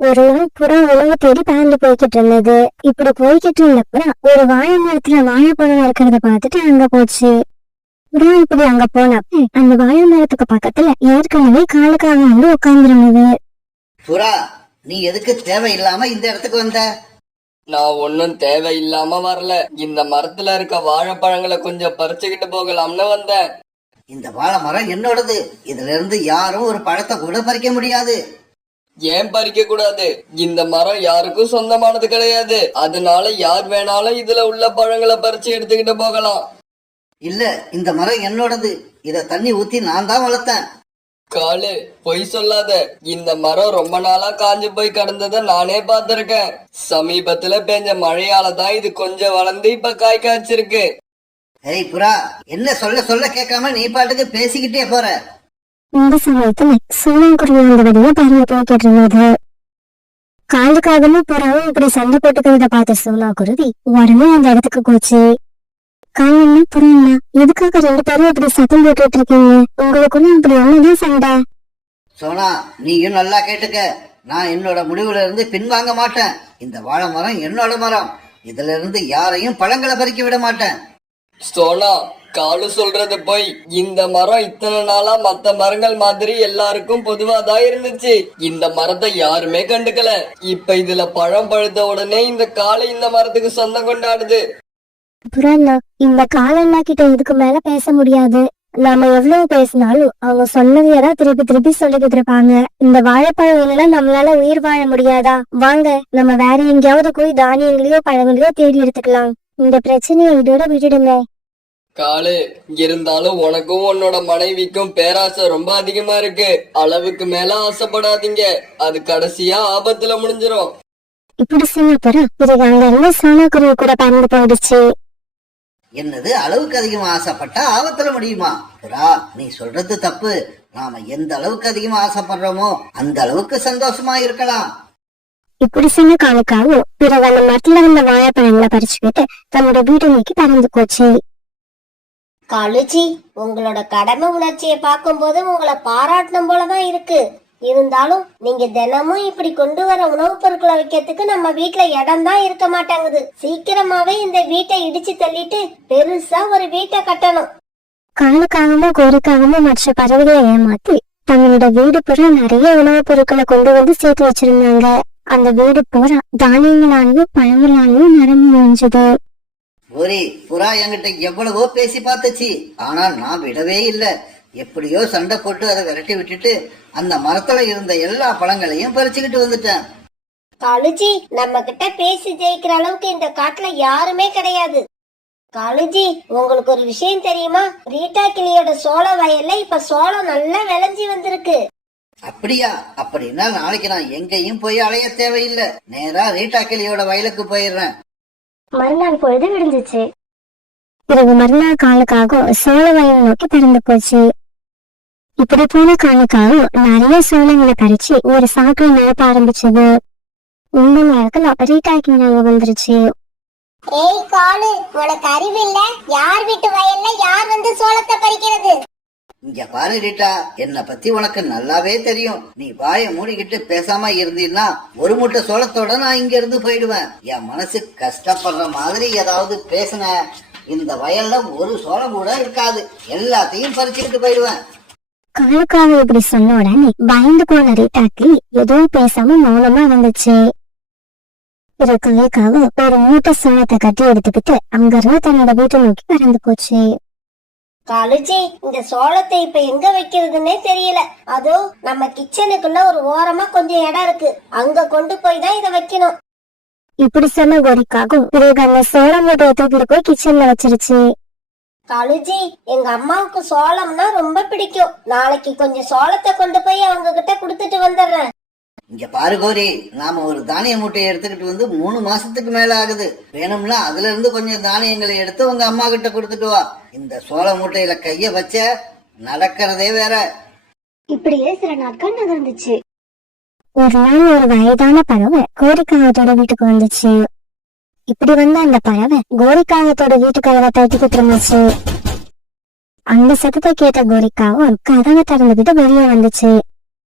ஒரு நாள் புறா உணவு தேடி பறந்து போய்கிட்டு இருந்தது. இப்படி போய்கிட்டு இருந்த புறா ஒரு வாழை மரத்துல வாழைப்பழம் இருக்கிறத பார்த்துட்டு அங்க போச்சு. புறா இப்படி அங்க போனப்ப அந்த வாழை மரத்துக்கு பக்கத்துல ஏற்கனவே காலுக்காக வந்து உட்கார்ந்துருந்தது. புறா, நீ எதுக்கு தேவையில்லாம இந்த இடத்துக்கு வந்த? நான் ஒன்னும் தேவையில்லாம வரல. இந்த மரத்துல இருக்க வாழைப்பழங்களை கொஞ்சம் பறிச்சுக்கிட்டு போகலாம்னு வந்தேன். இந்த வாழை மரம் என்னோடது. இதுல இருந்து யாரும் ஒரு பழத்தை கூட பறிக்க முடியாது. ஏன் பறிக்க கூடாது? இந்த மரம் யாருக்கும் சொந்தமானது கிடையாது. அதனால யார் வேணாலும் இதுல உள்ள பழங்களை பறிச்சு எடுத்துக்கிட்டு போகலாம். இல்ல, இந்த மரம் என்னோடது. இத தண்ணி ஊத்தி நான் தான் வளர்த்தேன். காலு, பொய் சொல்லாத. இந்த மரம் ரொம்ப நாளா காஞ்சு போய் கிடந்தத நானே பார்த்திருக்கேன். சமீபத்துல பெஞ்ச மழையால தான் இது கொஞ்சம் வளர்ந்து இப்ப காய் காய்ச்சிருக்கு. ஏய் புறா, என்ன சொல்ல சொல்ல கேட்காம நீ பாட்டுக்கு பேசிக்கிட்டே போற. இந்த சமயத்துல சோனாங்குருவி அந்த வழியா பறந்து போய்கிட்டு இருந்தது. காலுக்காகவும் புறாவும் இப்படி சண்டை போட்டுக்கிறத பார்த்த சோனாங்குருவி உடனே அந்த இடத்துக்கு போச்சு. காலன்னா புறாண்ணா, எதுக்காக ரெண்டு பேரும் இப்படி சத்தம் போட்டுட்டு இருக்கீங்க? உங்களுக்குள்ள அப்படி ஒண்ணுதான் சண்டை. சோனா, நீயும் நல்லா கேட்டுக்க. நான் என்னோட முடிவுல இருந்து பின்வாங்க மாட்டேன். இந்த வாழை மரம் என்னோட மரம். இதுல இருந்து யாரையும் பழங்களை பறிக்க விட மாட்டேன். சோனா, காலு சொல்றது போய். இந்த மரம் இத்தனை நாளா மத்த மரங்கள் மாதிரி எல்லாருக்கும் பொதுவாதான் இருந்துச்சு. இந்த மரத்தை யாருமே கண்டுக்கல. இப்ப இதுல பழம் பழுத்த உடனே இந்த காலை இந்த மரத்துக்கு சொந்தம் கொண்டாடுது. புறாண்ணா, இந்த காலண்ணா கிட்ட இதுக்கு மேல பேச முடியாது. நாம எவ்வளவு பேசினாலும் அவங்க சொன்னதையதான் திருப்பி திருப்பி சொல்லிக்கிட்டு இருப்பாங்க. இந்த வாழைப்பழம் இல்லைன்னா நம்மளால உயிர் வாழ முடியாதா? வாங்க, நம்ம வேற எங்கேயாவது போய் தானியங்களையோ பழங்களையோ தேடி எடுத்துக்கலாம். இந்த பிரச்சனையை இதோட விட்டுடுங்க. காலு, இருந்தாலும் உனக்கும் உன்னோட மனைவிக்கும் பேராசை ரொம்ப அதிகமா இருக்கு. அளவுக்கு மேல ஆசைப்படாதீங்க. அது கடைசியா ஆபத்துல முடிஞ்சிரும். இப்படி சொன்ன புறா பிறகு அங்க இருந்து சோனாக்குருவி கூட பறந்து போயிடுச்சு. என்னது, அளவுக்கு அதிகமா ஆசைப்பட்டா ஆபத்துல முடியுமா? புறா, நீ சொல்றது தப்பு. நாம எந்த அளவுக்கு அதிகமா ஆசைப்படுறோமோ அந்த அளவுக்கு சந்தோஷமா இருக்கலாம். இப்படி சொன்ன காலுக்காகவும் பிறகு அந்த மரத்துல இருந்த வாழைப்பழங்களை பறிச்சுக்கிட்டு தன்னோட வீட்டை நோக்கி பறந்து போச்சு. காலுஜி, உங்களோட கடமை உணர்ச்சியை பார்க்கும்போது உங்களை பாராட்டணும் போலதான் இருக்கு. இருந்தாலும் நீங்க தினமும் இப்படி கொண்டு வர உணவுப் பொருட்களை வைக்கிறதுக்கு நம்ம வீட்டுல இடம் தான் இருக்க மாட்டேங்குது. சீக்கிரமாவே இந்த வீட்டை இடிச்சு தள்ளிட்டு பெருசா ஒரு வீட்டை கட்டணும். காலுக்காகவும் கோரிக்காகவும் மற்ற பறவைகளை ஏமாத்தி தங்களோட வீடு பூரா நிறைய உணவுப் பொருட்களை கொண்டு வந்து சேர்த்து வச்சிருந்தாங்க. அந்த வீடு பூரா தானியங்களாலையும் பழங்களாலையும் நிரம்பி முடிஞ்சது. கோரி, புறா என்கிட்ட எவ்வளவோ பேசி பார்த்துச்சு. ஆனா நான் விடவே இல்லை. எப்படியோ சண்டை போட்டு அதை விரட்டி விட்டுட்டு அந்த மரத்துல இருந்த எல்லா பழங்களையும் பறிச்சுக்கிட்டு வந்துட்டேன். காலுஜி, நம்ம கிட்ட பேசி ஜெயிக்கிற அளவுக்கு இந்த காட்டுல யாருமே கிடையாது. காலுஜி, உங்களுக்கு ஒரு விஷயம் தெரியுமா? ரீட்டா கிளியோட சோள வயல்ல இப்ப சோளம் நல்லா விளைஞ்சி வந்திருக்கு. அப்படியா? அப்படின்னா நாளைக்கு நான் எங்கேயும் போய் அலைய தேவையில்லை. நேரா ரீட்டா கிளியோட வயலுக்கு போயிடுறேன். மறுநாள் பொழுது விடிஞ்சிச்சு. பிறகு மறுநாள் காலுக்காகவும் சோள வயலை நோக்கி பறந்து போச்சு. இப்படி போன காலுக்காகவும் நிறைய சோளங்களை பறிச்சு ஒரு சாக்குல நிரப்ப ஆரம்பிச்சது. இந்த நேரத்துல ரீட்டாக்கி வந்துருச்சு. ஏய் காலு, உனக்கு அறிவு இல்ல? யார் வீட்டு வயல்ல யார் வந்து சோளத்தை பறிக்கிறது? இங்க பாரு ரீட்டா, என்னை பத்தி உனக்கு நல்லாவே தெரியும். நீ வாயை மூடிக்கிட்டு பேசாம இருந்தீன்னா ஒரு மூட்டை சோளத்தோட நான் இங்க இருந்து போயிடுவேன். என் மனசு கஷ்டப்படுற மாதிரி ஏதாவது பேசின இந்த வயல்ல ஒரு சோளம் கூட இருக்காது. எல்லாத்தையும் பறிச்சுக்கிட்டு போயிடுவேன். காலுக்காக இப்படி சொன்ன உடனே பயந்து போன ரீட்டாக்கி எதுவும் பேசாம மௌனமா வந்துச்சு. பிறகு காலுக்காக ஒரு மூட்டை சோளத்தை கட்டி எடுத்துக்கிட்டு அங்க இருந்து தன்னோட வீட்டை நோக்கி பறந்து போச்சு. காலுஜி, இந்த சோளத்தை இப்ப எங்க வைக்கிறதுன்னே தெரியல. அதோ நம்ம கிச்சனுக்குள்ள ஒரு ஓரமா கொஞ்சம் இடம் இருக்கு. அங்க கொண்டு போய் தான் இதை வைக்கணும். இப்படி சொன்ன கோரிக்காகவும் பிறகு அந்த சோள மூட்டையை தூக்கிட்டு போய் கிச்சன்ல வச்சிருச்சு. காலுஜி, எங்க அம்மாவுக்கு சோளம்னா ரொம்ப பிடிக்கும். நாளைக்கு கொஞ்சம் சோளத்தை கொண்டு போய் அவங்க கிட்ட குடுத்துட்டு வந்துடுறேன். இங்க பாரு கோரி, நாம ஒரு தானிய மூட்டையை எடுத்துக்கிட்டு வந்து 3 மாசத்துக்கு மேல ஆகுது. வேணும்னா அதுல இருந்து கொஞ்சம் தானியங்களை எடுத்து உங்க அம்மா கிட்ட கொடுத்துட்டு வா. இந்த சோள மூட்டையில கைய வச்ச நடக்கிறதே வேற. இப்படியே சில நாட்கள் நகர்ந்துச்சு. ஒரு நாள் ஒரு வயதான பறவை கோரிக்காகத்தோட வீட்டுக்கு வந்துச்சு. இப்படி வந்த அந்த பறவை கோரிக்காகத்தோட வீட்டுக்காக தட்டிக்கிட்டு இருந்துச்சு. அந்த சத்தத்தை கேட்ட கோரிக்காவும் கதவை திறந்துகிட்டு வெளியே வந்துச்சு.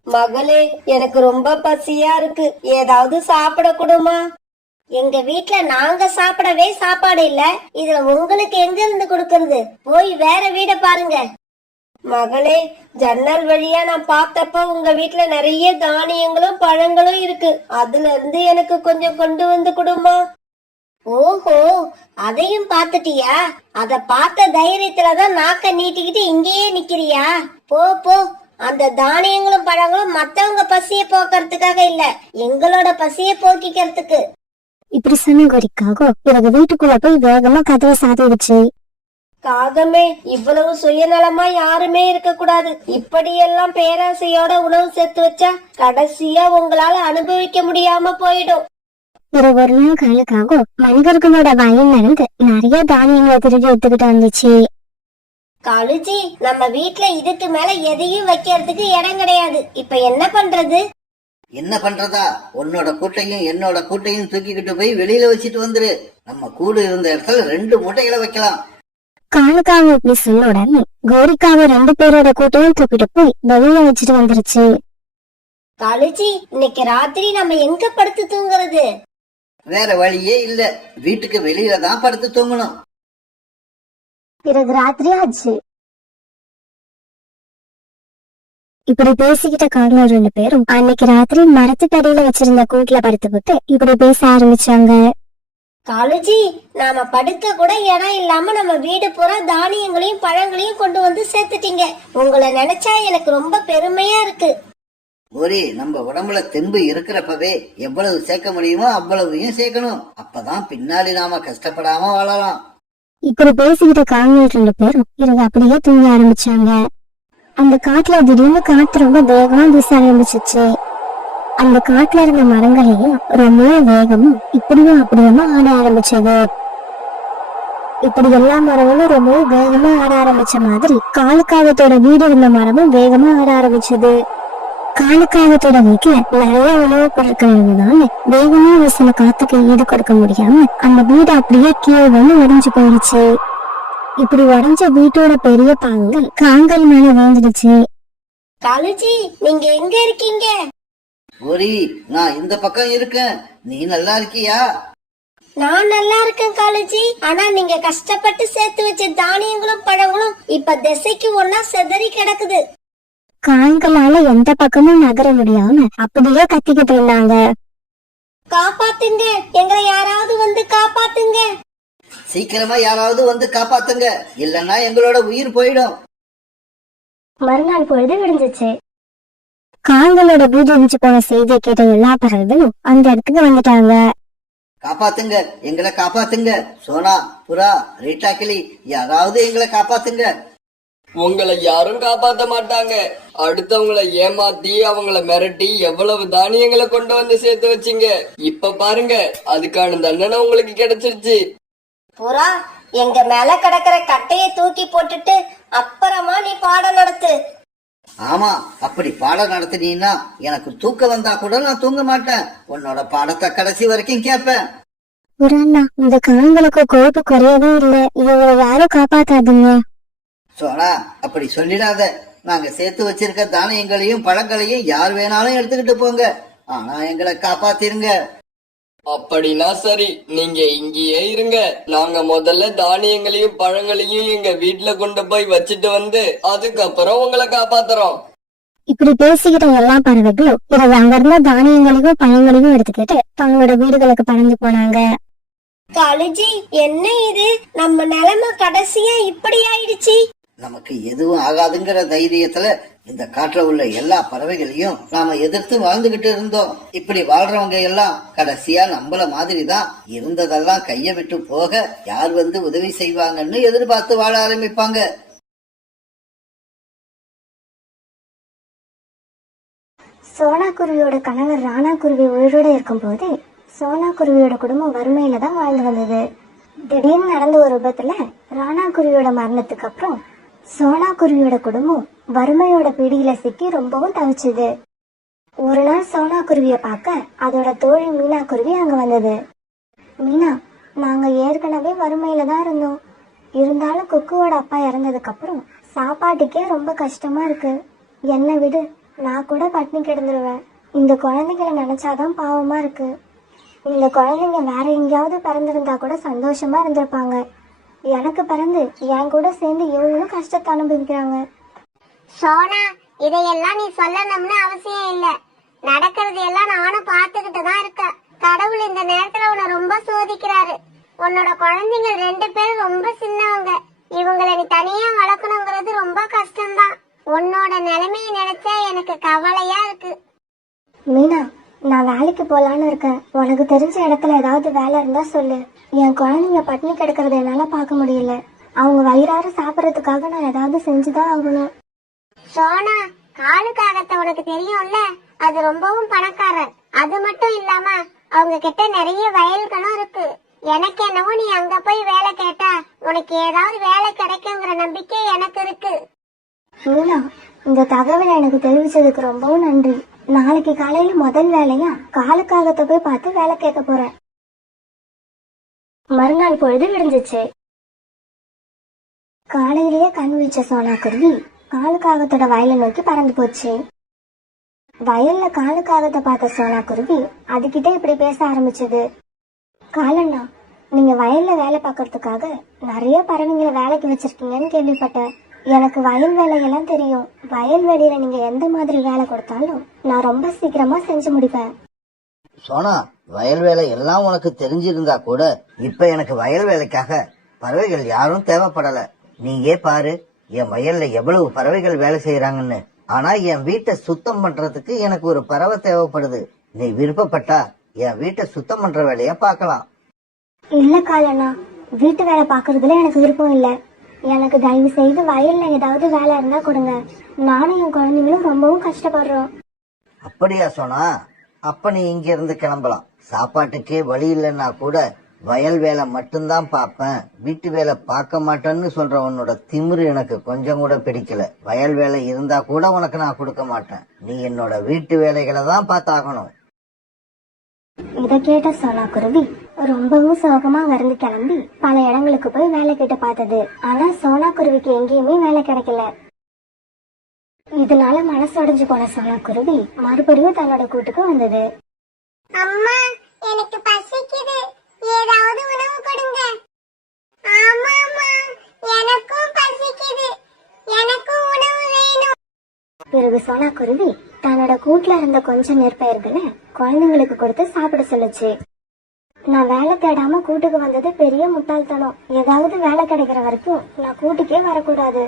மகளே, எனக்கு ரொம்ப பசியா இருக்கு, ஏதாவது சாப்பிட கொடுமா. எங்க வீட்ல நாங்க சாப்பிடவே சாப்பாடு இல்ல, இதுல உங்களுக்கு எங்க இருந்து கொடுக்கறது? போய் வேற வீட பாருங்க. மகளே, ஜன்னல் வழியா நான் பார்த்தப்ப உங்க வீட்ல நிறைய தானியங்களும் பழங்களும் இருக்கு, அதுல இருந்து எனக்கு கொஞ்சம் கொண்டு வந்து கொடுமா. ஓஹோ, அதையும் பாத்துட்டியா? அத பார்த்த தைரியத்துலதான் நாக்க நீட்டிக்கிட்டு இங்கேயே நிக்கிறியா? போ போ, அந்த தானியங்களும் பழங்களும் மத்தவங்க பசிய போக்குறதுக்காக இல்ல, எங்களோட பசிய போக்கிக்கிறதுக்கு. இப்படி சொன்ன கோரிக்காக பிறகு வீட்டுக்குள்ள போய் வேகமா கதவை சாத்திடுச்சு. காகமே, இவ்வளவு சுயநலமா யாருமே இருக்க கூடாது. இப்படியெல்லாம் பேராசையோட உணவு சேர்த்து வச்சா கடைசியா உங்களால அனுபவிக்க முடியாம போயிடும். பிறகு ஒரு நாள் காலுக்காக மனிதர்களோட வயல் நடந்து நிறைய தானியங்களை திருடி எடுத்துக்கிட்டு வந்துச்சு. காலுஜி, நம்ம வீட்ல இதுக்கு மேல எதையும் வைக்கிறதுக்கு இடம் கிடையாது, இப்ப என்ன பண்றது? என்ன பண்றதா? உன்னோட கூட்டையும் என்னோட கூட்டையும் தூக்கிக்கிட்டு போய் வெளியில வச்சுட்டு வந்துரு. நம்ம கூடு இருந்த இடத்துல 2 மூட்டைகளை வைக்கலாம். காலுக்காக இப்படி சொன்ன உடனே கோரிக்காக 2 பேரோட கூட்டையும் தூக்கிட்டு போய் வெளியில வச்சுட்டு வந்துருச்சு. காலுஜி, இன்னைக்கு ராத்திரி நம்ம எங்க படுத்து தூங்குறது? வேற வழியே இல்ல, வீட்டுக்கு வெளியில தான் படுத்து தூங்கணும். பிறகு ராத்திரி ஆச்சு. இப்படி பேசிக்கிட்ட காரணம் 2 பேரும் அன்னைக்கு ராத்திரி மரத்துக்கடியில வச்சிருந்த கூட்டுல படுத்துக்கிட்டு இப்படி பேச ஆரம்பிச்சாங்க. காலுஜி, நாம படுக்க கூட இடம் இல்லாம நம்ம வீடு பூரா தானியங்களையும் பழங்களையும் கொண்டு வந்து சேர்த்துட்டீங்க. உங்களை நினைச்சா எனக்கு ரொம்ப பெருமையா இருக்கு. ஒரே நம்ம உடம்புல தெம்பு இருக்கிறப்பவே எவ்வளவு சேர்க்க முடியுமோ அவ்வளவையும் சேர்க்கணும். அப்பதான் பின்னாடி நாம கஷ்டப்படாம வாழலாம். இப்படி பேசிக்கிட்ட காரணம் 2 பேரும் பிறகு அப்படியே தூங்க ஆரம்பிச்சாங்க. அந்த காட்டுல திடீர்னு காத்து ரொம்ப வேகமா வீச ஆரம்பிச்சிச்சு. அந்த காட்டுல இருந்த மரங்களையும் ரொம்ப வேகமும் இப்படியும் அப்படியுமா ஆட ஆரம்பிச்சது. இப்படி எல்லா மரங்களும் ரொம்ப வேகமா ஆட ஆரம்பிச்ச மாதிரி காலுக்காகத்தோட வீடு இருந்த மரமும் வேகமா ஆட ஆரம்பிச்சது. காலுக்காகத்தோட வீட்டுல நிறைய உணவுப் பொருட்கள் இருந்ததால வேகமா வீசின காத்துக்கு ஈடு கொடுக்க முடியாம அந்த வீடு அப்படியே கீழே வந்து உடைஞ்சு போயிடுச்சு. இப்படி உடைஞ்ச வீட்டோட பெரிய பாகங்கள் காங்கல் மேல விழுந்துடுச்சு. காலுஜி, நீங்க எங்க இருக்கீங்க? ஒரே, நான் இந்த பக்கம் இருக்கேன். நீ நல்லா இருக்கியா? நான் நல்லா இருக்கேன் காலுஜி. ஆனா நீங்க கஷ்டப்பட்டு சேர்த்து வச்ச தானியங்களும் பழங்களும் இப்ப திசைக்கு ஒன்னா செதறி கிடக்குது. கால்களால எந்த பக்கமும் நகர முடியாம அப்படியே கத்திக்கிட்டு இருந்தாங்க. காப்பாத்துங்க, எங்களை யாராவது வந்து காப்பாத்துங்க. சீக்கிரமா யாராவது வந்து காப்பாத்துங்க, இல்லன்னா எங்களோட உயிர் போயிடும். மறுநாள் பொழுது விடிஞ்சிச்சு. கால்களோட வீடு இடிச்சு போன செய்தியை கேட்ட எல்லா பறவைகளும் அந்த இடத்துக்கு வந்துட்டாங்க. காப்பாத்துங்க, எங்களை காப்பாத்துங்க. சோனா, புறா, ரீட்டா கிளி, யாராவது எங்களை காப்பாத்துங்க. உங்களை யாரும் காப்பாத்த மாட்டாங்க. அடுத்தவங்களை ஏமாத்தி அவங்கள மிரட்டி எவ்வளவு தானியங்களை கொண்டு வந்து சேர்த்து வச்சீங்க. இப்ப பாருங்க, அதுக்கான தண்டனை உங்களுக்கு கிடைச்சிருச்சு. புறா, எங்க மேல கிடக்கிற கட்டைய தூக்கி போட்டுட்டு அப்புறமா நீ பாடம் நடத்து. ஆமா, அப்படி பாடம் நடத்தினீன்னா எனக்கு தூக்கம் வந்தா கூட நான் தூங்க மாட்டேன். உன்னோட பாடத்தை கடைசி வரைக்கும் கேட்பேன். புறாண்ணா, இந்த கால்களுக்கு கோப்பு குறையவே இல்லை, இவங்களை யாரும் காப்பாத்தாதுங்க. சோனா, அப்படி சொல்லிடாத. நாங்க சேர்த்து வச்சிருக்க தானியங்களையும் பழங்களையும் யார் வேணாலும் எடுத்துக்கிட்டு போங்க, ஆனா எங்களை காப்பாத்திருங்க. அப்படின்னா சரி, நீங்க இங்கேயே இருங்க. நாங்க முதல்ல தானியங்களையும் பழங்களையும் எங்க வீட்டுல கொண்டு போய் வச்சுட்டு வந்து அதுக்கப்புறம் உங்களை காப்பாத்துறோம். இப்படி பேசிக்கிட்ட எல்லா பறவைகளும் பிறகு அங்கிருந்த தானியங்களையும் பழங்களையும் எடுத்துக்கிட்டு தங்களோட வீடுகளுக்கு பறந்து போனாங்க. காலுஜி, என்ன இது? நம்ம நிலைமை கடைசியா இப்படி ஆயிடுச்சு. நமக்கு எதுவும் ஆகாதுங்கிற தைரியத்துல இந்த காட்டுல உள்ள எல்லா பறவைகளையும் நாம எதிர்த்து வாழ்ந்துகிட்டு இருந்தோம். இப்படி வாழ்றவங்க எல்லாம் கடைசியா நம்மள மாதிரிதான் இருந்ததெல்லாம் கைய விட்டு போக யார் வந்து உதவி செய்வாங்கன்னு எதிர்பார்த்து வாழ ஆரம்பிப்பாங்க. சோனா குருவியோட கணவர் ராணா குருவி உயிரோட இருக்கும் போது சோனா குருவியோட குடும்பம் வறுமையில தான் வாழ்ந்து வந்தது. திடீர்னு நடந்த ஒரு விபத்துல ராணா குருவியோட மரணத்துக்கு அப்புறம் சோனா குருவியோட குடும்பம் வறுமையோட பிடியில சிக்கி ரொம்பவும் தவிச்சுது. ஒரு நாள் சோனா குருவிய பார்க்க அதோட தோழி மீனா குருவி அங்க வந்தது. மீனா, நாங்க ஏற்கனவே வறுமையில தான் இருந்தோம், இருந்தாலும் குக்குவோட அப்பா இறந்ததுக்கு அப்புறம் சாப்பாட்டுக்கே ரொம்ப கஷ்டமா இருக்கு, என்ன விடு, நான் கூட பட்டினி கிடந்துருவேன். இந்த குழந்தைங்களை நினைச்சாதான் பாவமா இருக்கு. இந்த குழந்தைங்க வேற எங்கேயாவது பிறந்திருந்தா கூட சந்தோஷமா இருந்திருப்பாங்க. எனக்கு பிறந்து என் கூட சேர்ந்து இவங்களும் கஷ்டத்தை அனுபவிக்கிறாங்க. சோனா, இதையெல்லாம் நீ சொல்லணும்னு அவசியம் இல்ல. நடக்கிறது எல்லாம் நானும் பாத்துக்கிட்டு தான் இருக்கேன். கடவுள் இந்த நேரத்துல உன்னை ரொம்ப சோதிக்கிறாரு. உன்னோட குழந்தைங்க 2 பேரும் ரொம்ப சின்னவங்க. இவங்களை நீ தனியா வளர்க்கணுங்கிறது ரொம்ப கஷ்டம்தான். உன்னோட நிலைமையை நினைச்சா எனக்கு கவலையா இருக்கு. மீனா, நான் வேலைக்கு போலான்னு இருக்கேன். உனக்கு தெரிஞ்ச இடத்துல ஏதாவது வேலை இருந்தா சொல்லு. என் குழந்தைங்க பட்டினி கிடக்கிறத என்னால பார்க்க முடியல. அவங்க வயிறார சாப்பிடறதுக்காக நான் ஏதாவது செஞ்சுதான் ஆகணும். சோனா, காலுக்காகத்த உனக்கு தெரியும்ல, அது ரொம்பவும் பணக்காரர். அது மட்டும் இல்லாம அவங்க கிட்ட நிறைய வயல்களும் இருக்கு. எனக்கு என்னவோ நீ அங்க போய் வேலை கேட்டா உனக்கு ஏதாவது வேலை கிடைக்குங்கிற நம்பிக்கை எனக்கு இருக்கு. மீனா, இந்த தகவலை எனக்கு தெரிவிச்சதுக்கு ரொம்பவும் நன்றி. நாளைக்கு காலையில முதல் வேலையா காலுக்காகத்த போய் பார்த்து வேலை கேட்க போறேன். மறுநாள் பொழுது விடிஞ்சிச்சு. காலையிலேயே கண் விழிச்ச சோனா குருவி காலுக்காகத்தோட வயலை நோக்கி பறந்து போச்சு. வயல்ல காலுக்காகத்தை பார்த்த சோனா குருவி அதுகிட்ட இப்படி பேச ஆரம்பிச்சது. காலண்ணா, நீங்க வயல்ல வேலை பார்க்கறதுக்காக நிறைய பறவைங்களை வேலைக்கு வச்சிருக்கீங்கன்னு கேள்விப்பட்டேன். எனக்கு வயல் வேலையெல்லாம் தெரியும். வயல்வெளியில நீங்க எந்த மாதிரி வேலை கொடுத்தாலும் நான் ரொம்ப சீக்கிரமா செஞ்சு முடிப்பேன். சோனா, வயல் வேலை எல்லாம் உனக்கு தெரிஞ்சிருந்தா கூட இப்ப எனக்கு வயல் வேலைக்காக பறவைகள் யாரும் தேவைப்படல. நீயே பாரு, என் வயல்ல எவ்வளவு பறவைகள் வேலை செய்யறாங்கன்னு. ஆனா என் வீட்டை சுத்தம் பண்றதுக்கு எனக்கு ஒரு பறவை தேவைப்படுது. நீ விருப்பப்பட்டா என் வீட்டை சுத்தம் பண்ற வேலைய பார்க்கலாம். இல்ல காலண்ணா, வீட்டு வேலை பாக்குறதுல எனக்கு விருப்பம் இல்ல. எனக்கு தயவு செய்து வயல்ல ஏதாவது வேலை இருந்தா கொடுங்க. நானும் என் குழந்தைங்களும் ரொம்பவும் கஷ்டப்படுறோம். அப்படியா சோனா? அப்ப நீ இங்க இருந்து கிளம்பலாம். சாப்பாட்டுக்கே வழி இல்லைன்னா கூட வயல் வேலை மட்டும்தான் பார்ப்பேன், வீட்டு வேலை பார்க்க மாட்டேன்னு சொல்ற உன்னோட திமிரு எனக்கு கொஞ்சம் கூட பிடிக்கல. வயல் வேலை இருந்தா கூட உனக்கு நான் கொடுக்க மாட்டேன். நீ என்னோட வீட்டு வேலைகளை தான் பார்த்தாகணும். இத கேட்ட சோனா குருவி ரொம்பவும் சோகமா வருந்து கிளம்பி பல இடங்களுக்கு போய் வேலை கேட்டு பார்த்தது. ஆனா சோனா குருவிக்கு எங்கேயுமே வேலை கிடைக்கல. இதனால மனசு போன சோனா குருவி மறுபடியும் தன்னோட கூட்டுக்கு வந்தது. அம்மா, எனக்கு பசிக்குது, ஏதாவது உணவு கொடுங்க. ஆமா அம்மா, எனக்கும் பசிக்குது, எனக்கும் உணவு வேணும். பிறகு சோனா குருவி தன்னோட கூட்டுல இருந்த கொஞ்சம் நெற்பயிர்களை குழந்தைங்களுக்கு கொடுத்து சாப்பிட சொல்லுச்சு. நான் வேலை தேடாம கூட்டுக்கு வந்தது பெரிய முட்டாள்தனம். ஏதாவது வேலை கிடைக்கிற வரைக்கும் நான் கூட்டுக்கே வரக்கூடாது.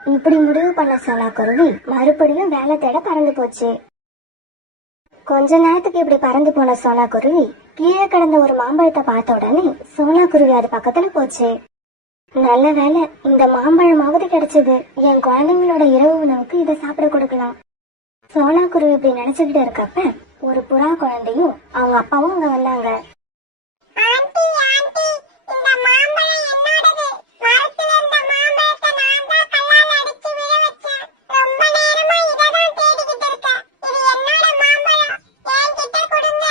இப்படி முடிவு பண்ண சோனா குருவி மறுபடியும் வேலை தேட பறந்து போச்சு. கொஞ்ச நேரத்துக்கு இப்படி பறந்து போன சோனா குருவி கீழே கிடந்த ஒரு மாம்பழத்தை பார்த்த உடனே சோனா குருவி அது பக்கத்துல போச்சு. நல்ல வேலை, இந்த மாம்பழமாவது கிடைச்சது. என் குழந்தைங்களோட இரவு உணவுக்கு இதை சாப்பிட கொடுக்கலாம். சோனா குருவி இப்படி நினைச்சுக்கிட்டு இருக்கப்ப ஒரு புறா குழந்தையும் அவங்க அப்பாவும் அங்க வந்தாங்க. ஆண்டி, ஆண்டி, இந்த மாம்பழம் என்னோடது. மரத்துல இருந்த மாம்பழத்தை நான் தான் கல்லால அடிச்சு விழ வச்சேன். ரொம்ப நேரமா இதை தான் தேடிக்கிட்டு இருக்கேன். இது என்னோட மாம்பழம், என்கிட்ட கொடுங்க.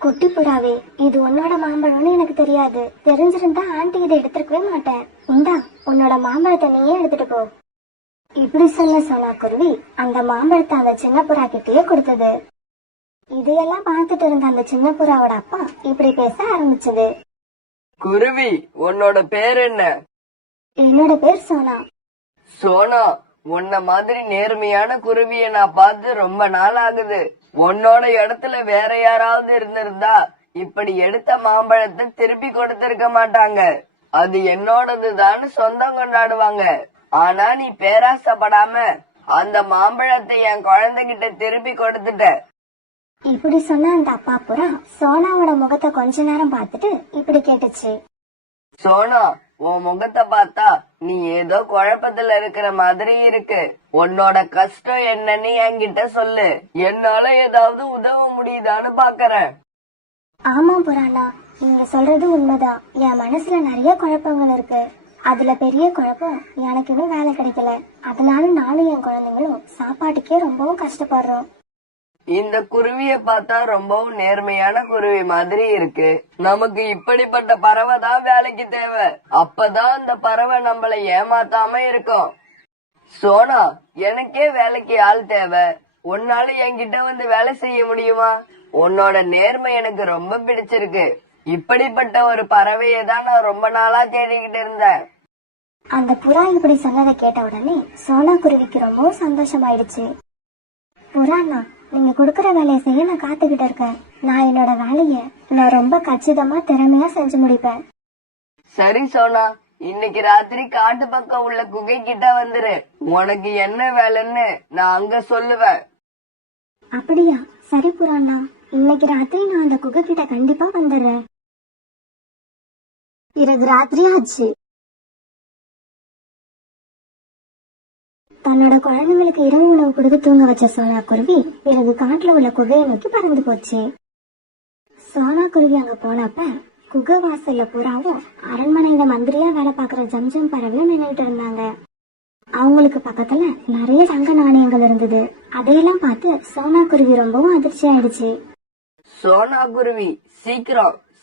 குட்டி புறாவே, இது உன்னோட மாம்பழம்னு எனக்கு தெரியாது. தெரிஞ்சிருந்தா ஆண்டி இதை எடுத்துருக்கவே மாட்டேன். இந்தா, உன்னோட மாம்பழத்தை நீயே எடுத்துட்டு போ. இப்படி சொல்ல சோனா குருவி அந்த மாம்பழத்தை அந்த சின்ன புறா கிட்டேயே கொடுத்தது. இதையெல்லாம் பார்த்துட்டு இருந்த அந்த சின்ன புறாவோட அப்பா இப்படி பேச ஆரம்பிச்சது. குருவி, உன்னோட பேர் என்ன? என்னோட பேர் சோனா. சோனா, உன்ன மாதிரி நேர்மையான குருவிய நான் பார்த்து ரொம்ப நாள் ஆகுது. உன்னோட இடத்துல வேற யாராவது இருந்திருந்தா இப்படி எடுத்த மாம்பழத்தை திருப்பி கொடுத்திருக்க மாட்டாங்க. அது என்னோடதுதான் சொந்தம் கொண்டாடுவாங்க. ஆனா நீ பேராசப்படாம அந்த மாம்பழத்தை என் குழந்தைகிட்ட திருப்பி கொடுத்துட்ட. இப்படி சொன்ன அந்த அப்பா புறா சோனாவோட முகத்தை கொஞ்ச நேரம் பார்த்துட்டு இப்படி கேட்டுச்சு. சோனா, உன் முகத்தை பார்த்தா நீ ஏதோ குழப்பத்துல இருக்கிற மாதிரி இருக்கு. உன்னோட கஷ்டம் என்னன்னு என்கிட்ட சொல்லு. என்னால ஏதாவது உதவ முடியுதான்னு பாக்குறேன். ஆமா புறாண்ணா, நீங்க சொல்றது உண்மைதான். என் மனசுல நிறைய குழப்பங்கள் இருக்கு. அதுல பெரிய குழப்பம், எனக்கு இன்னும் வேலை கிடைக்கல. அதனால நானும் என் குழந்தைங்களும் சாப்பாட்டுக்கே ரொம்பவும் கஷ்டப்படுறோம். இந்த குருவிய பார்த்தா ரொம்பவும் நேர்மையான குருவி மாதிரி இருக்கு. நமக்கு இப்படிப்பட்ட பறவை தான் வேலைக்கு தேவை. அப்பதான் அந்த பறவை நம்மள ஏமாத்தாம இருக்கும். சோனா, எனக்கே வேலைக்கு ஆள் தேவை. உன்னால என்கிட்ட வந்து வேலை செய்ய முடியுமா? உன்னோட நேர்மை எனக்கு ரொம்ப பிடிச்சிருக்கு. இப்படிப்பட்ட ஒரு பறவையை தான் நான் ரொம்ப நாளா தேடிக்கிட்டு இருந்தேன். அந்த புறா இப்படி சொன்னதை கேட்ட உடனே சோனா குருவிக்கு ரொம்பவும் சந்தோஷமாயிடுச்சு. புறாண்ணா, நீங்க கொடுக்கற வேலையை செய்ய நான் காத்துக்கிட்டு இருக்கேன். நான் என்னோட வேலைய நான் ரொம்ப கச்சிதமா திறமையா செஞ்சு முடிப்பேன். சரி சோனா, இன்னைக்கு ராத்திரி காட்டு பக்கம் உள்ள குகை கிட்ட வந்துரு. உனக்கு என்ன வேலைன்னு நான் அங்க சொல்லுவேன். அப்படியா? சரி புறாண்ணா, இன்னைக்கு ராத்திரி நான் அந்த குகை கிட்ட கண்டிப்பா வந்துடுறேன். பிறகு ராத்திரி ஆச்சு. தன்னோட குழந்தைங்களுக்கு இரவு உணவு கொடுத்து தூங்க வச்ச சோனா குருவி பிறகு காட்டுல உள்ள குகையை நோக்கி பறந்து போச்சு. சோனா குருவி அங்க போனப்ப குகை வாசல்ல புறாவும் அரண்மனையில மந்திரியா வேலை பாக்குற ஜம்ஜம் பறவையும் நின்னுட்டு இருந்தாங்க. அவங்களுக்கு பக்கத்துல நிறைய தங்க நாணயங்கள் இருந்தது. அதையெல்லாம் பார்த்து சோனா குருவி ரொம்பவும் அதிர்ச்சி ஆயிடுச்சு. சோனா குருவி,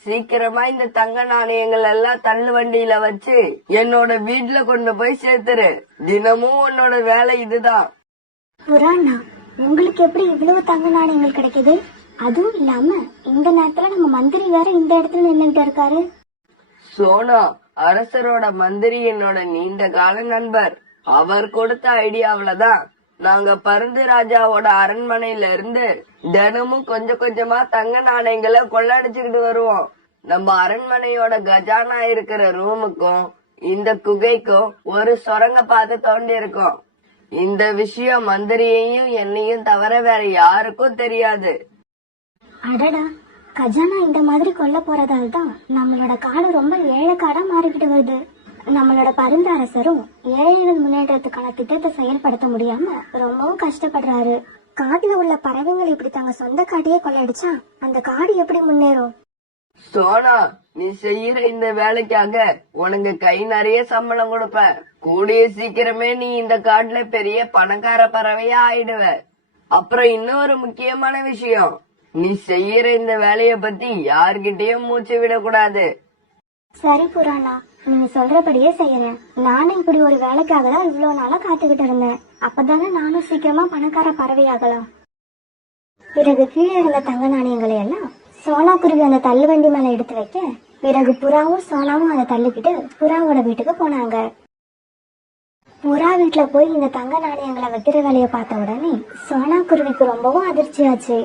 சீக்கிரமா இந்த தங்க நாணயங்கள் எல்லாம் தள்ளு வண்டியில வச்சு என்னோட வீட்டுல கொண்டு போய் சேர்த்துரு. தினமும் உன்னோட வேலை இதுதான். புறாண்ணா, உங்களுக்கு எப்படி இவ்வளவு தங்க நாணயங்கள் கிடைக்குது? அதுவும் இல்லாம இந்த நேரத்துல நம்ம மந்திரி வேற இந்த இடத்துல நின்னுட்டு இருக்காரு. சோனா, அரசரோட மந்திரி என்னோட நீண்ட கால நண்பர். அவர் கொடுத்த ஐடியாவிலதான் நாங்க பருந்து ராஜாவோட அரண்மனையில இருந்து தினமும் கொஞ்சம் கொஞ்சமா தங்க நாணயங்களை கொள்ளடிச்சுக்கிட்டு வருவோம். நம்ம அரண்மனையோட கஜானா இருக்கிற ரூமுக்கும் இந்த குகைக்கும் ஒரு சுரங்க பாதை தோண்டி இருக்கோம். இந்த விஷயம் மந்திரியையும் என்னையும் தவிர வேற யாருக்கும் தெரியாது. அடடா, கஜானா இந்த மாதிரி கொல்ல போறதால தான் நம்மளோட காடு ரொம்ப ஏழை காடா மாறிக்கிட்டு வருது. நம்மளோட பருந்து அரசரும் ஏழைகள் முன்னேற்றத்துக்கான திட்டத்தை செயல்படுத்த முடியாம ரொம்பவும் கஷ்டப்படுறாரு. காட்டுல உள்ள பறவைகள் இப்படி தங்க சொந்த காட்டையே கொள்ளடிச்சா அந்த காடு எப்படி முன்னேறும்? சோனா, நீ செய்யற இந்த வேலைக்காக உனக்கு கை நிறைய சம்பளம் கொடுப்பேன். கூடிய சீக்கிரமே நீ இந்த காட்டுல பெரிய பணக்கார பறவையா ஆயிடுவ. அப்புறம் இன்னொரு முக்கியமான விஷயம், நீ செய்யற இந்த வேலைய பத்தி யார்கிட்டயும் மூச்சு விடக்கூடாது. சரி புராணா, நீங்க சொல்றபடியே செய்யறேன். நானும் இப்படி ஒரு வேலைக்காக தான் இவ்வளவு நாளா காத்துக்கிட்டு இருந்தேன். அப்பதானே நானும் சீக்கிரமா பணக்கார பறவையாகலாம். பிறகு கீழே இருந்த தங்க நாணயங்களை எல்லாம் சோனா குருவி அந்த தள்ளுவண்டி மேல எடுத்து வைக்க, பிறகு புறாவும் சோனாவும் அதை தள்ளிக்கிட்டு புறாவோட வீட்டுக்கு போனாங்க. புறா வீட்டுல போய் இந்த தங்க நாணயங்களை வைக்கிற வேலைய பார்த்த உடனே சோனா குருவிக்கு ரொம்பவும் அதிர்ச்சியாச்சு.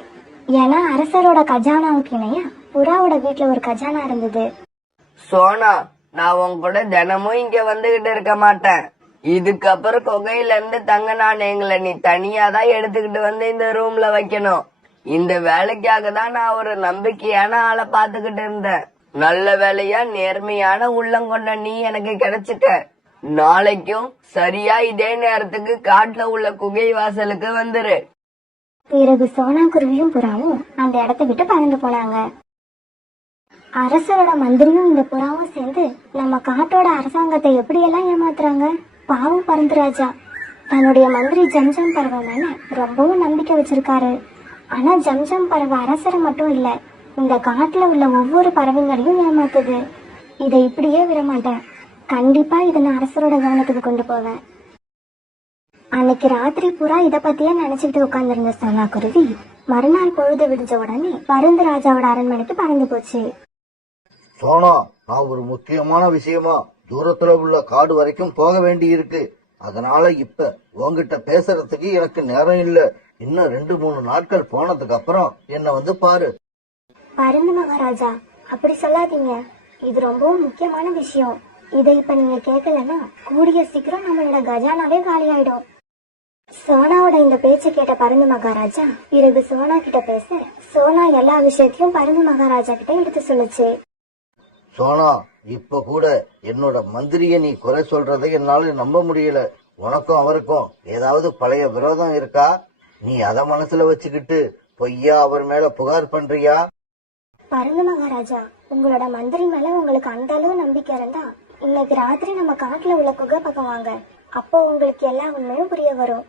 ஏன்னா அரசரோட கஜானாவுக்கு இணையா புறாவோட வீட்டுல ஒரு கஜானா இருந்தது. சோனா, நான் உன் கூட தினமும் இங்க வந்துகிட்டு இருக்க மாட்டேன். இதுக்கப்புறம் குகையில இருந்து தங்க நாணயங்களை நீ தனியா தான் எடுத்துக்கிட்டு வந்து இந்த ரூம்ல வைக்கணும். இந்த வேலைக்காக தான் நான் ஒரு நம்பிக்கையான ஆளை பாத்துக்கிட்டு இருந்தேன். நல்ல வேலையா நேர்மையான உள்ளம் கொண்ட நீ எனக்கு கிடைச்சிட்ட. நாளைக்கும் சரியா இதே நேரத்துக்கு காட்டுல உள்ள குகை வாசலுக்கு வந்துரு. பிறகு சோனா குருவியும் புறாவும் அந்த இடத்தை விட்டு பறந்து போனாங்க. அரசரோட மந்திரியும் இந்த புறாவும் சேர்ந்து நம்ம காட்டோட அரசாங்கத்தை எப்படியெல்லாம் ஏமாத்துறாங்க. பாவம் பருந்து ராஜா தன்னுடைய மந்திரி ஜம்ஜம் பறவை மேல ரொம்பவும் நம்பிக்கை வச்சிருக்காரு. ஆனா ஜம்ஜம் பறவை அரசரை மட்டும் இல்ல, இந்த காட்டுல உள்ள ஒவ்வொரு பறவைங்களையும் ஏமாத்துது. இதை இப்படியே விடமாட்டேன். கண்டிப்பா இதை நான் அரசரோட கவனத்துக்கு கொண்டு போவேன். அன்னைக்கு ராத்திரி புறா இத பத்தியே நினைச்சுக்கிட்டு உட்கார்ந்துருந்த சோனா குருவி மறுநாள் பொழுது விடிஞ்ச உடனே பருந்து ராஜாவோட அரண்மனைக்கு பறந்து போச்சு. சோனா, நான் ஒரு முக்கியமான விஷயமா தூரத்துல உள்ள காடு வரைக்கும் போக வேண்டி இருக்கு. அதனால இப்ப உங்ககிட்ட பேசுறதுக்கு எனக்கு நேரம் இல்ல. இன்னும் 2-3 நாட்கள் போனதுக்கு அப்புறம் என்ன வந்து பாரு. பருந்து மகாராஜா, அப்படி சொல்லாதீங்க. இது ரொம்பவும் முக்கியமான விஷயம். இதை இப்ப நீங்க கேட்கலன்னா கூடிய சீக்கிரம் நம்மளோட கஜானாவே காலியாயிடும். சோனாவோட இந்த பேச்சை கேட்ட பருந்து மகாராஜா பிறகு சோனா கிட்ட பேச, சோனா எல்லா விஷயத்தையும் பருந்து மகாராஜா கிட்ட எடுத்து சொல்லுச்சு. சோனா, இப்ப கூட என்னோட மந்திரிய நீ குறை சொல்றதை என்னால நம்ப முடியல. உனக்கும் அவருக்கும் ஏதாவது பழைய விரோதம் இருக்கா? நீ அத மனசுல வச்சுக்கிட்டு பொய்யா அவர் மேல புகார் பண்றியா? பருந்து மகாராஜா, உங்களோட மந்திரி மேல உங்களுக்கு அந்த அளவு நம்பிக்கை இருந்தா இன்னைக்கு ராத்திரி நம்ம காட்டுல உள்ள குகை பக்கம் வாங்க. அப்போ உங்களுக்கு எல்லா உண்மையும் புரிய வரும்.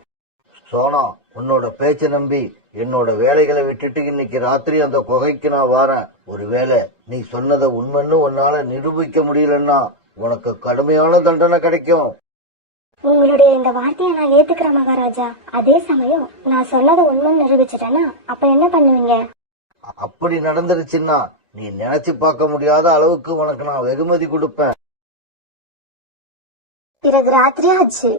சோனா, உன்னோட பேச்ச நம்பி என்னோட வேலைகளை விட்டுட்டு இன்னைக்கு ராத்திரி அந்த குகைக்கு நான் வாரேன். ஒருவேளை நீ சொன்னதை உண்மைன்னு உன்னால நிரூபிக்க முடியலன்னா உனக்கு கடுமையான தண்டனை கிடைக்கும். உங்களுடைய இந்த வார்த்தையை நான் ஏத்துக்கிறேன் மகாராஜா. அதே சமயம் நான் சொன்னதை உண்மைன்னு நிரூபிச்சிட்டேன்னா அப்ப என்ன பண்ணுவீங்க? அப்படி நடந்துருச்சுன்னா நீ நினைச்சு பார்க்க முடியாத அளவுக்கு உனக்கு நான் வெகுமதி கொடுப்பேன். பிறகு ராத்திரி ஆச்சு.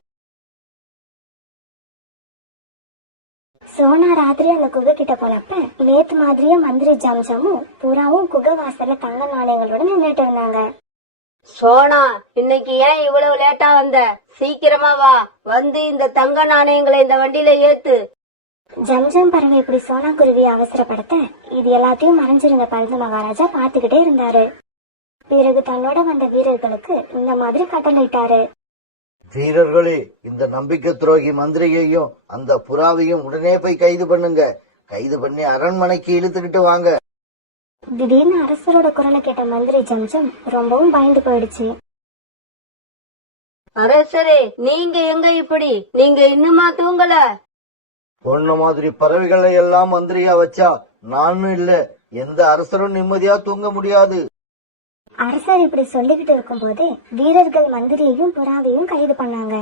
சோனா ராத்திரி அந்த குகை கிட்ட போனப்ப நேத்து மாதிரியே மந்திரி ஜம்ஜமும் புறாவும் குகை வாசல்ல தங்க நாணயங்களோட நின்றுட்டு இருந்தாங்க. சோனா, இன்னைக்கு ஏன் இவ்வளவு லேட்டா வந்த? சீக்கிரமா வா, வந்து இந்த தங்க நாணயங்களை இந்த வண்டியில ஏத்து. ஜம்ஜம் பறவை இப்படி சோனா குருவியை அவசரப்படுத்த இது எல்லாத்தையும் மறைஞ்சிருந்த பருந்து மகாராஜா பாத்துக்கிட்டே இருந்தாரு. பிறகு தன்னோட வந்த வீரர்களுக்கு இந்த மாதிரி கட்டளையிட்டாரு. வீரர்களே, இந்த நம்பிக்கை துரோகி மந்திரியையும் அந்த புறாவையும் உடனே போய் கைது பண்ணுங்க. கைது பண்ணி அரண்மனைக்கு இழுத்துக்கிட்டு வாங்க. திடீர்னு அரசரோட குரலை கேட்ட மந்திரி ஜம்ஜம் ரொம்பவும் பயந்து போயிடுச்சு. அரசரே, நீங்க எங்க இப்படி? நீங்க இன்னுமா தூங்கல? பொண்ணு மாதிரி பறவைகளை எல்லாம் மந்திரியா வச்சா நானும் இல்ல, எந்த அரசரும் நிம்மதியா தூங்க முடியாது. அரசர் இப்படி சொல்லிக்கிட்டு இருக்கும் போதே வீரர்கள் மந்திரியையும் புறாவையும் கைது பண்ணாங்க.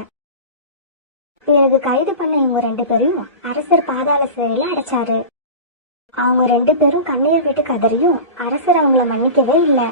பிறகு கைது பண்ண இவங்க 2 பேரையும் அரசர் பாதாள சிறையில அடைச்சாரு. அவங்க 2 பேரும் கண்ணீர் விட்டு கதறியும் அரசர் அவங்கள மன்னிக்கவே இல்லை.